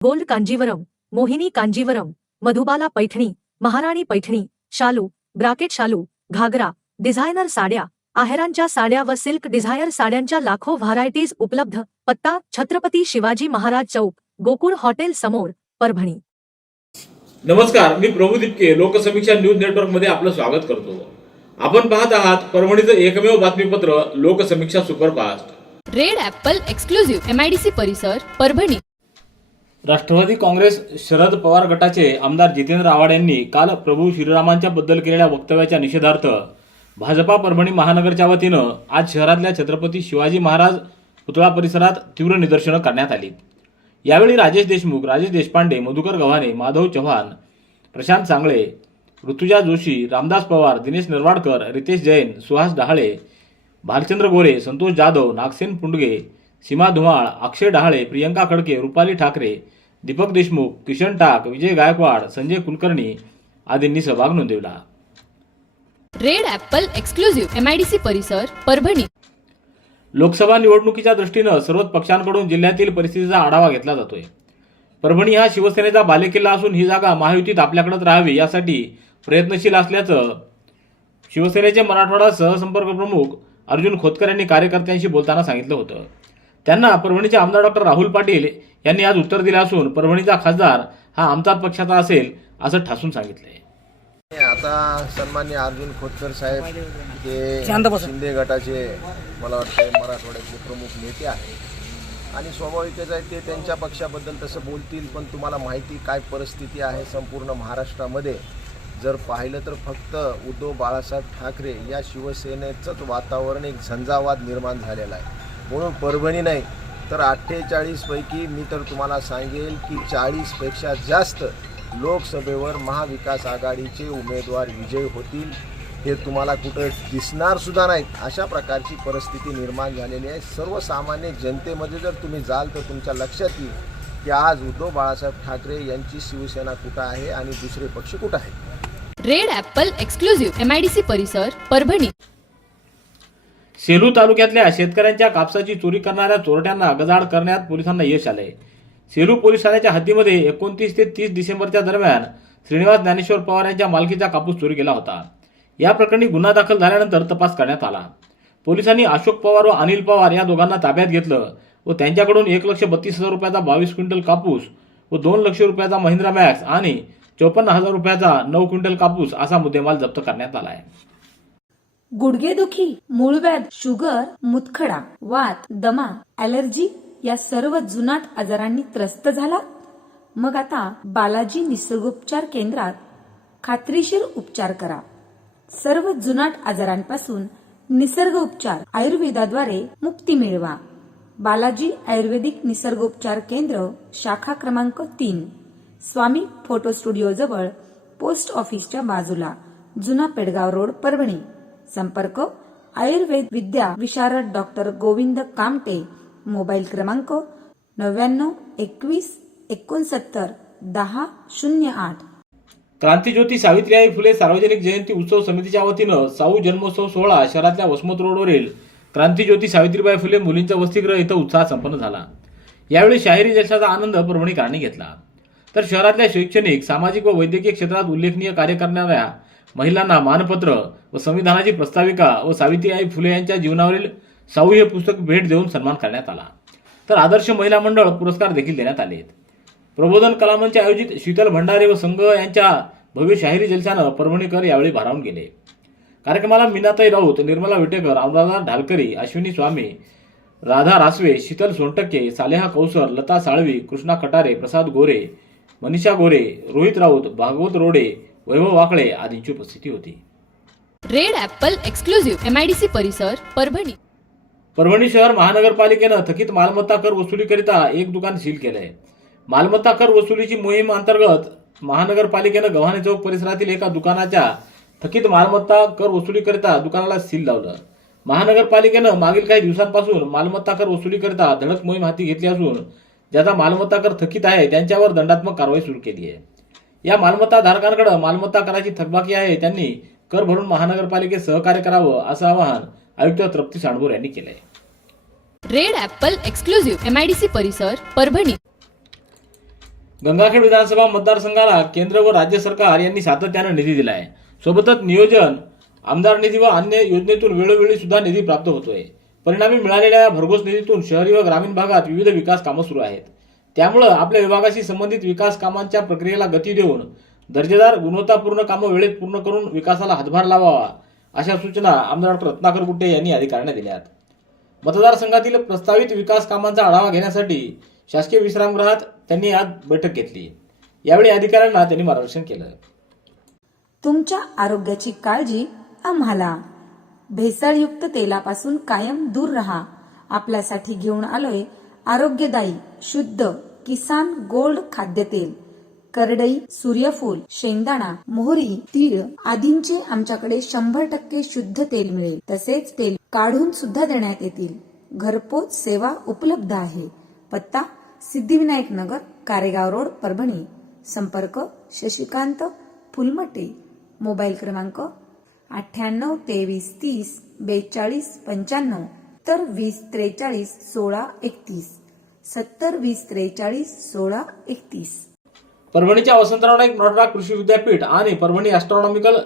Gold Kanjeevaram, मोहिनी कांजीवरम, मधुबाला पैठणी, महाराणी पैठणी, शालू, bracket शालू, घागरा, डिझायनर साड्या, आहेरांच्या साड्या व सिल्क डिझायर साड्यांच्या लाखो व्हरायटीज उपलब्ध. पत्ता छत्रपती शिवाजी महाराज चौक, गोकुळ हॉटेल समोर, परभणी. नमस्कार, मी प्रभू दिपके लोकसमीक्षा न्यूज नेटवर्क मध्ये आपलं स्वागत करतो. आपण पाहत आहात परभणीचं एकमेव बातमीपत्र Loksamiksha superfast. Red Apple exclusive MIDC परिसर परभणी. राष्ट्रवादी काँग्रेस शरद पवार गटाचे आमदार जितेंद्र आव्हाड यांनी काल प्रभू श्रीरामांच्या बद्दल केलेल्या वक्तव्याच्या निषेधार्थ भाजपा परभणी महानगरच्या वतीनं आज शहरातल्या छत्रपती शिवाजी महाराज पुतळा परिसरात तीव्र निदर्शनं करण्यात आली. यावेळी राजेश देशमुख, राजेश देशपांडे, मधुकर गव्हाणे, माधव चव्हाण, प्रशांत सांगळे, ऋतुजा जोशी, रामदास पवार, दिनेश नरवाडकर, रितेश जैन, सुहास डहाळे, भालचंद्र गोरे, संतोष जाधव, नागसेन पुंडगे, सीमा धुमाळ, अक्षय डहाळे, प्रियंका खडके, रुपाली ठाकरे, दीपक देशमुख, किशन टाक, विजय गायकवाड, संजय कुलकर्णी आदींनी सहभाग नोंदवला. रेड ॲपल एक्सक्लुझिव्ह MIDC परिसर परभणी. लोकसभा निवडणुकीच्या दृष्टीनं सर्वच पक्षांकडून जिल्ह्यातील परिस्थितीचा आढावा घेतला जातोय. परभणी हा शिवसेनेचा बालेकिल्ला असून ही जागा महायुतीत आपल्याकडेच राहावी यासाठी प्रयत्नशील असल्याचं शिवसेनेचे मराठवाडा सहसंपर्क प्रमुख अर्जुन खोतकर यांनी कार्यकर्त्यांशी बोलताना सांगितलं होतं. त्यांना परभणीचे आमदार डॉक्टर राहुल पाटील यांनी आज उत्तर दिलं असून परभणीचा खासदार हा आमचाच पक्षाचा असेल असं ठासून सांगितलंय. आता सन्माननीय अर्जुन खोतकर साहेब हे शिंदे गटाचे मला वाटतं मराठवाड्याचे प्रमुख नेते आहेत आणि स्वाभाविकच आहे ते त्यांच्या पक्षाबद्दल तसं बोलतील. पण तुम्हाला माहिती काय परिस्थिती आहे संपूर्ण महाराष्ट्रामध्ये जर पाहिलं तर फक्त उद्धव बाळासाहेब ठाकरे या शिवसेनेचंच वातावरण एक झंझावात निर्माण झालेला आहे. म्हणून परभणी नाही तर 48 पैकी मी तर तुम्हाला सांगेल की 40पेक्षा जास्त लोकसभेवर महाविकास आघाडीचे उमेदवार विजयी होतील. हे तुम्हाला कुठं दिसणार सुद्धा नाहीत. अशा प्रकारची परिस्थिती निर्माण झालेली आहे. सर्वसामान्य जनतेमध्ये जर तुम्ही जाल तर तुमच्या लक्षात येईल की आज उद्धव बाळासाहेब ठाकरे यांची शिवसेना कुठं आहे आणि दुसरे पक्ष कुठं आहेत. रेड ॲपल एक्सक्लुझिव्ह MIDC परिसर परभणी. सेलू तालुक्यातल्या शेतकऱ्यांच्या कापसाची चोरी करणाऱ्या चोरट्यांना गजाआड करण्यात पोलिसांना यश आलंय. सेलू पोलीस ठाण्याच्या हद्दीमध्ये 29 ते 30 डिसेंबरच्या दरम्यान श्रीनिवास ज्ञानेश्वर पवार यांच्या मालकीचा कापूस चोरी केला होता. या प्रकरणी गुन्हा दाखल झाल्यानंतर तपास करण्यात आला. पोलिसांनी अशोक पवार व अनिल पवार या दोघांना ताब्यात घेतलं व त्यांच्याकडून 1,32,000 रुपयाचा 22 क्विंटल कापूस व 2 लाख रुपयाचा महिंद्रा मॅक्स आणि 54,000 रुपयाचा 9 क्विंटल कापूस असा मुद्देमाल जप्त करण्यात आला आहे. गुडघेदुखी, मूळव्याध, शुगर, मुतखडा, वात, दमा, ॲलर्जी या सर्व जुनाट आजारांनी त्रस्त झाला? मग आता बालाजी निसर्गोपचार केंद्रात खात्रीशीर उपचार करा. सर्व जुनाट आजारांपासून निसर्ग उपचार आयुर्वेदाद्वारे मुक्ती मिळवा. बालाजी आयुर्वेदिक निसर्गोपचार केंद्र, शाखा क्रमांक 3, स्वामी फोटो स्टुडिओ जवळ, पोस्ट ऑफिसच्या बाजूला, जुना पेडगाव रोड, परभणी. संपर्क आयुर्वेद विद्या विशारद डॉक्टर गोविंद कामटे. मोबाईल क्रमांक 99 21 69 10 08. क्रांतीज्योती सावित्रीबाई फुले सार्वजनिक जयंती उत्सव समितीच्या वतीनं साऊ जन्मोत्सव सोहळा शहरातल्या वसमत रोडवरील क्रांतीज्योती सावित्रीबाई फुले मुलींचं वसतिगृह इथं उत्साहात संपन्न झाला. यावेळी शाहिरी जलसाचा आनंद परभणीकरांनी घेतला. तर शहरातल्या शैक्षणिक, सामाजिक व वैद्यकीय क्षेत्रात उल्लेखनीय कार्य करणाऱ्या महिलांना मानपत्र व संविधानाची प्रस्ताविका व सावित्रीबाई फुले यांच्या जीवनावरील साऊ हे पुस्तक भेट देऊन सन्मान करण्यात आला. तर आदर्श महिला मंडळ पुरस्कार देखील देण्यात आले. प्रबोधन कलामंच आयोजित शीतल भंडारे व संघ यांच्या भव्य शाहिरी जलसानं परभणीकर यावेळी भारावून गेले. कार्यक्रमाला मीनाताई राऊत, निर्मला विटेकर, अनुराधा ढालकरी, अश्विनी स्वामी, राधा रासवे, शीतल सोनटक्के, सालेहा कौसर, लता साळवी, कृष्णा कटारे, प्रसाद गोरे, मनीषा गोरे, रोहित राऊत, भागवत रोडे, वैभव वाकळे आदींची उपस्थिती होती. रेड ॲपल एक्सक्लुझिव्ह MIDC परिसर परभणी. परभणी शहर महानगरपालिकेनं थकीत मालमत्ता कर वसुलीकरिता एक दुकान सील केलंय. मालमत्ता कर वसुलीची मोहीम अंतर्गत महानगरपालिकेनं गव्हाणे चौक परिसरातील एका दुकानाच्या थकीत मालमत्ता कर वसुलीकरिता दुकानाला सील लावलं. महानगरपालिकेनं मागील काही दिवसांपासून मालमत्ता कर वसुलीकरिता धडक मोहीम हाती घेतली असून ज्याचा मालमत्ता कर थकीत आहे त्यांच्यावर दंडात्मक कारवाई सुरू केली आहे. या मालमत्ता धारकांकडे मालमत्ता कराची थकबाकी आहे त्यांनी कर भरून महानगरपालिकेत सहकार्य करावं असं आवाहन आयुक्त तृप्ती सांडभोर यांनी केलंय. रेड ॲपल एक्सक्लुझिव्ह MIDC परिसर परभणी. गंगाखेड विधानसभा मतदारसंघाला केंद्र व राज्य सरकार यांनी सातत्यानं निधी दिला आहे. सोबतच नियोजन, आमदार निधी व अन्य योजनेतून वेळोवेळी सुद्धा निधी प्राप्त होतोय. परिणामी मिळालेल्या या भरघोस निधीतून शहरी व ग्रामीण भागात विविध विकास कामं सुरू आहेत. त्यामुळे आपल्या विभागाशी संबंधित विकास कामांच्या प्रक्रियेला गती देऊन दर्जेदार गुणवत्तापूर्ण कामं वेळेत पूर्ण करून विकासाला हातभार लावावा, अशा सूचना आमदार डॉ. रत्नाकर गुट्टे यांनी अधिकाऱ्यांना दिल्यात. मतदारसंघातील प्रस्तावित विकास कामांचा आढावा घेण्यासाठी शासकीय विश्रामगृहात त्यांनी आज बैठक घेतली. यावेळी अधिकाऱ्यांना त्यांनी मार्गदर्शन केलं. तुमच्या आरोग्याची काळजी आम्हाला. भेसळयुक्त तेलापासून कायम दूर राहा. आपल्यासाठी घेऊन आलोय आरोग्यदायी शुद्ध किसान गोल्ड खाद्यतेल. करडई, सूर्यफूल, शेंगदाणा, मोहरी, तीळ आदींचे आमच्याकडे 100% शुद्ध तेल मिळेल. तसेच तेल काढून सुद्धा देण्यात येतील. घरपोच सेवा उपलब्ध आहे. पत्ता सिद्धिविनायक नगर, कारेगाव रोड, परभणी. संपर्क शशिकांत फुलमटे. मोबाईल क्रमांक 98 23 30 42 95 तर 20 43 16 31 70 20 43 16 31. परभणीच्या वसंतराव नाईक मराठवाडा कृषी विद्यापीठ आणि परभणी ॲस्ट्रॉनॉमिकल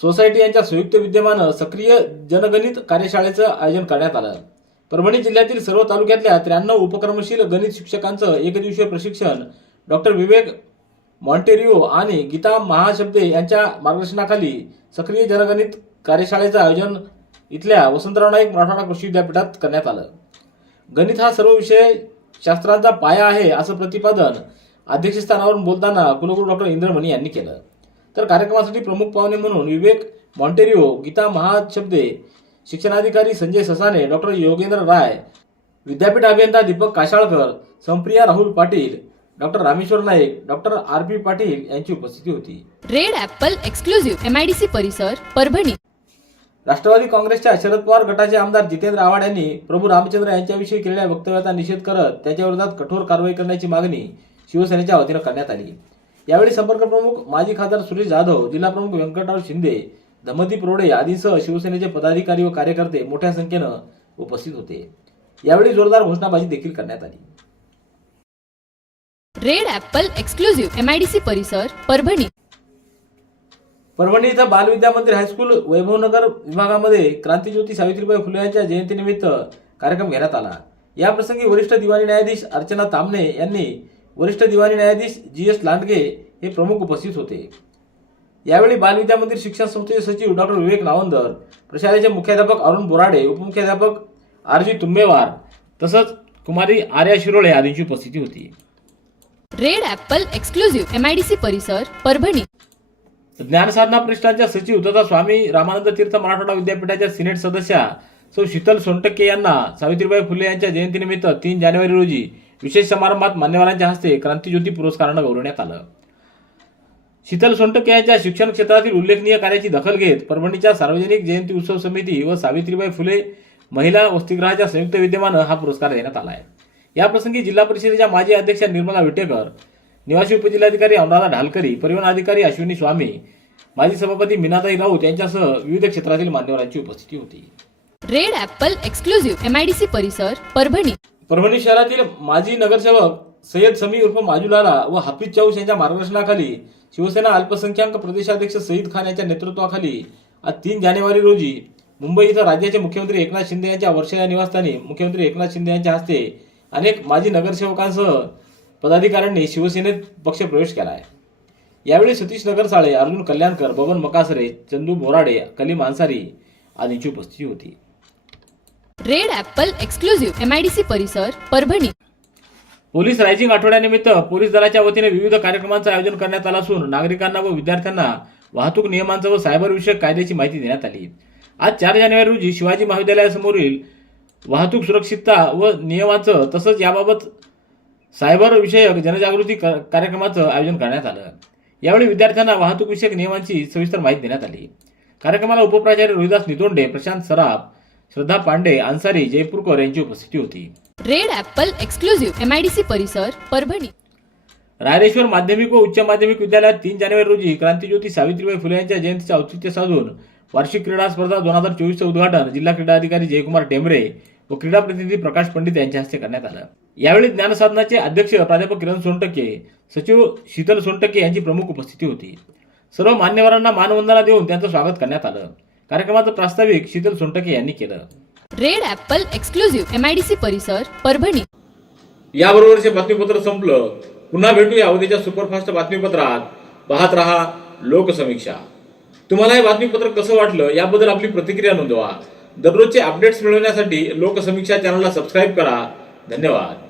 सोसायटी यांच्या संयुक्त विद्यमानं सक्रिय जनगणित कार्यशाळेचं आयोजन करण्यात आलं. परभणी जिल्ह्यातील सर्व तालुक्यातल्या 93 उपक्रमशील गणित शिक्षकांचं एकदिवसीय प्रशिक्षण डॉक्टर विवेक मॉन्टेरिओ आणि गीता महाशब्दे यांच्या मार्गदर्शनाखाली सक्रिय जनगणित कार्यशाळेचं आयोजन इथल्या वसंतराव नाईक मराठवाडा कृषी विद्यापीठात करण्यात आलं. गणित हा सर्व विषय शास्त्रांचा पाया आहे असं प्रतिपादन अध्यक्षस्थानावरून बोलताना कुलगुरू डॉक्टर इंद्रमणी यांनी केलं. तर कार्यक्रमासाठी प्रमुख पाहुणे म्हणून विवेक मॉन्टेरिओ, गीता महाशब्दे, शिक्षणाधिकारी संजय ससाने, डॉक्टर योगेंद्र राय, विद्यापीठ अभियंता Deepak Kashalkar, Sanpriya Rahul Patil, doctor Rameshwar Naik, doctor RP Patil यांची उपस्थिती होती. रेड ॲपल एक्सक्लुझिव्ह MIDC परिसर परभणी. राष्ट्रवादी काँग्रेसच्या शरद पवार गटाचे आमदार जितेंद्र आव्हाड यांनी प्रभू रामचंद्र यांच्याविषयी केलेल्या वक्तव्याचा निषेध करत त्याच्याविरोधात कठोर कारवाई करण्याची मागणी शिवसेनेच्या वतीनं करण्यात आली. यावेळी संपर्क प्रमुख माजी खासदार सुरेश जाधव, जिल्हा प्रमुख व्यंकटराव शिंदे, धम्मदीप रोडे आदींसह शिवसेनेचे पदाधिकारी व कार्यकर्ते मोठ्या संख्येनं उपस्थित होते. यावेळी जोरदार घोषणाबाजी देखील करण्यात आली. रेड ॲपल एक्सक्लुझिव्ह MIDC परिसर परभणी. परभणी इथं बालविद्या मंदिर हायस्कूल वैभवनगर विभागामध्ये क्रांतीज्योती सावित्रीबाई फुले यांच्या जयंतीनिमित्त कार्यक्रम घेण्यात आला. याप्रसंगी वरिष्ठ दिवाणी न्यायाधीश अर्चना तामणे यांनी, वरिष्ठ दिवाणी न्यायाधीश GS लांडगे हे प्रमुख उपस्थित होते. यावेळी बालविद्या मंदिर शिक्षण संस्थेचे सचिव डॉक्टर विवेक नावंदर, प्रशालेचे मुख्याध्यापक अरुण बोराडे, उपमुख्याध्यापक RG तुंबेवार तसंच कुमारी आर्या शिरोळे आदींची उपस्थिती होती. रेड ॲपल एक्सक्लुझिव्ह MIDC परिसर परभणी. ज्ञानसाधना प्रतिष्ठानच्या सचिव तथा स्वामी रामानंद तीर्थ मराठवाडा विद्यापीठाच्या सिनेट सदस्या सौ शीतल सोनटक्के यांना सावित्रीबाई फुले यांच्या जयंतीनिमित्त 3 जानेवारी रोजी विशेष समारंभात मान्यवरांच्या हस्ते क्रांतीज्योती पुरस्कारानं गौरवण्यात आलं. शीतल सोनटक्के यांच्या शिक्षण क्षेत्रातील उल्लेखनीय कार्याची दखल घेत परभणीच्या सार्वजनिक जयंती उत्सव समिती व सावित्रीबाई फुले महिला वसतिगृहाच्या संयुक्त विद्यमानं हा पुरस्कार देण्यात आला आहे. याप्रसंगी जिल्हा परिषदेच्या माजी अध्यक्षा निर्मला विटेकर, निवासी उपजिल्हाधिकारी अनुराधा ढालकरी, परिवहन अधिकारी अश्विनी स्वामी, माजी सभापती मीनाताई राऊत यांच्यासह विविध क्षेत्रातील मान्यवरांची उपस्थिती होती. रेड ॲपल एक्सक्लुझिव्ह MIDC परिसर परभणी. परभणी शहरातील माजी नगरसेवक सय्यद समी उर्फ माजुलाला व हाफिज चौस यांच्या मार्गदर्शनाखाली शिवसेना अल्पसंख्याक प्रदेशाध्यक्ष सईद खान यांच्या नेतृत्वाखाली आज 3 जानेवारी रोजी मुंबई इथं राज्याचे मुख्यमंत्री एकनाथ शिंदे यांच्या वर्षा निवासस्थानी मुख्यमंत्री एकनाथ शिंदे यांच्या हस्ते अनेक माजी नगरसेवकांसह पदाधिकाऱ्यांनी शिवसेनेत पक्षप्रवेश केला आहे. यावेळी सतीश नगरसाळे, अर्जुन कल्याणकर, बबन मकासरे, चंदू बोराडे, कलीम अन्सारी आदींची उपस्थिती होती. रेड ॲपल एक्सक्लुझिव्ह MIDC परिसर परभणी. पोलीस रायझिंग आठवड्यानिमित्त पोलीस दलाच्या वतीने विविध कार्यक्रमांचं आयोजन करण्यात आलं असून नागरिकांना व विद्यार्थ्यांना वाहतूक नियमांचं व सायबर विषयक कायद्याची माहिती देण्यात आली. आज 4 जानेवारी रोजी शिवाजी महाविद्यालयासमोरील वाहतूक सुरक्षितता व नियमांचं तसंच याबाबत सायबर विषयक जनजागृती कार्यक्रमाचं आयोजन करण्यात आलं. यावेळी विद्यार्थ्यांना वाहतूक विषयक नियमांची सविस्तर माहिती देण्यात आली. कार्यक्रमाला उपप्राचार्य रोहिदास नितोंडे, प्रशांत सराफ, श्रद्धा पांडे, अन्सारी, जयपूरकर यांची उपस्थिती होती. रेड ॲपल एक्सक्लुझिव्ह MIDC परिसर परभणी. रायरेश्वर माध्यमिक व उच्च माध्यमिक विद्यालयात 3 जानेवारी रोजी क्रांतीज्योती सावित्रीबाई फुले यांच्या जयंतीचे औचित्य साधून वार्षिक क्रीडा स्पर्धा 2024चं उद्घाटन जिल्हा क्रीडा अधिकारी जयकुमार टेंबरे व क्रीडा प्रतिनिधी प्रकाश पंडित यांच्या हस्ते करण्यात आलं। यावेळी ज्ञानसाधनाचे अध्यक्ष प्राध्यापक किरण सोनटके, सचिव शीतल सोनटके यांची प्रमुख उपस्थिती होती। सर्व मान्यवरांना मानवंदना देऊन त्यांचं स्वागत करण्यात आलं। कार्यक्रमाचं प्रास्ताविक शीतल सोनटके यांनी केलं। रेड ॲपल एक्सक्लुझिव्ह MIDC परिसर परभणी। याबरोबरचे बातमीपत्र संपलं। पुन्हा भेटूया उद्याच्या सुपरफास्ट बातमीपत्रात। पाहत रहा लोकसमीक्षा। तुम्हाला हे बातमीपत्र कसं वाटलं याबद्दल आपली प्रतिक्रिया नोंदवा। दररोजचे अपडेट्स मिळवण्यासाठी लोकसमीक्षा चॅनलला सबस्क्राईब करा। धन्यवाद।